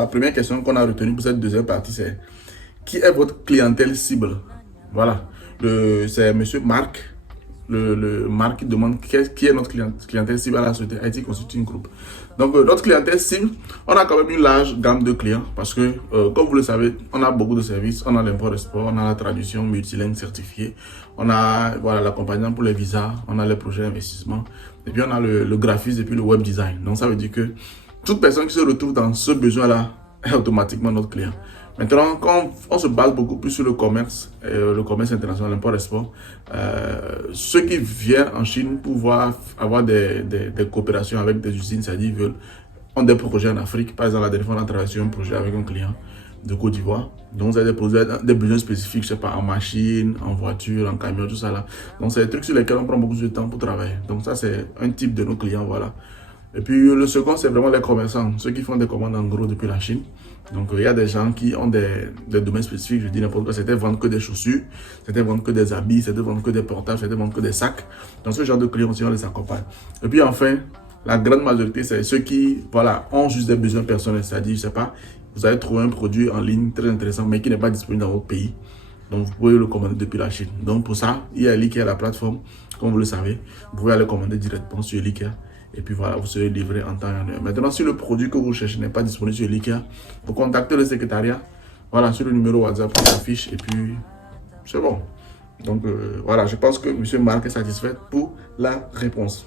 La première question qu'on a retenue pour cette deuxième partie, c'est qui est votre clientèle cible? Voilà. C'est Monsieur Marc. Marc qui demande qui est notre clientèle cible à la société IT Consulting Group. Donc, notre clientèle cible, on a quand même une large gamme de clients parce que, comme vous le savez, on a beaucoup de services. On a l'import-export, on a la traduction multilingue certifiée, on a voilà, l'accompagnement pour les visas, on a les projets d'investissement, et puis on a le graphisme et puis le web design. Donc, ça veut dire que toute personne qui se retrouve dans ce besoin-là est automatiquement notre client. Maintenant, quand on se base beaucoup plus sur le commerce international, l'import-export, ceux qui viennent en Chine pour avoir des coopérations avec des usines, c'est-à-dire ont des projets en Afrique. Par exemple, la dernière fois, on a travaillé sur un projet avec un client de Côte d'Ivoire. Donc, c'est des besoins spécifiques, je sais pas, en machine, en voiture, en camion, tout ça là. Donc, c'est des trucs sur lesquels on prend beaucoup de temps pour travailler. Donc, ça, c'est un type de nos clients, voilà. Et puis le second, c'est vraiment les commerçants, ceux qui font des commandes en gros depuis la Chine. Donc il y a des gens qui ont des domaines spécifiques, je dis n'importe quoi, c'était vendre que des chaussures, c'était vendre que des habits, c'était vendre que des portables, c'était vendre que des sacs. Donc ce genre de clients aussi, on les accompagne. Et puis enfin, la grande majorité, c'est ceux qui voilà, ont juste des besoins personnels, c'est-à-dire, je sais pas, vous avez trouvé un produit en ligne très intéressant, mais qui n'est pas disponible dans votre pays. Donc vous pouvez le commander depuis la Chine. Donc pour ça, il y a Elikea, la plateforme, comme vous le savez, vous pouvez aller commander directement sur Elikea. Et puis voilà, vous serez livré en temps et en heure. Maintenant, si le produit que vous cherchez n'est pas disponible sur Elikea, vous contactez le secrétariat, voilà, sur le numéro WhatsApp qui s'affiche, et puis c'est bon. Donc voilà, je pense que M. Marc est satisfait pour la réponse.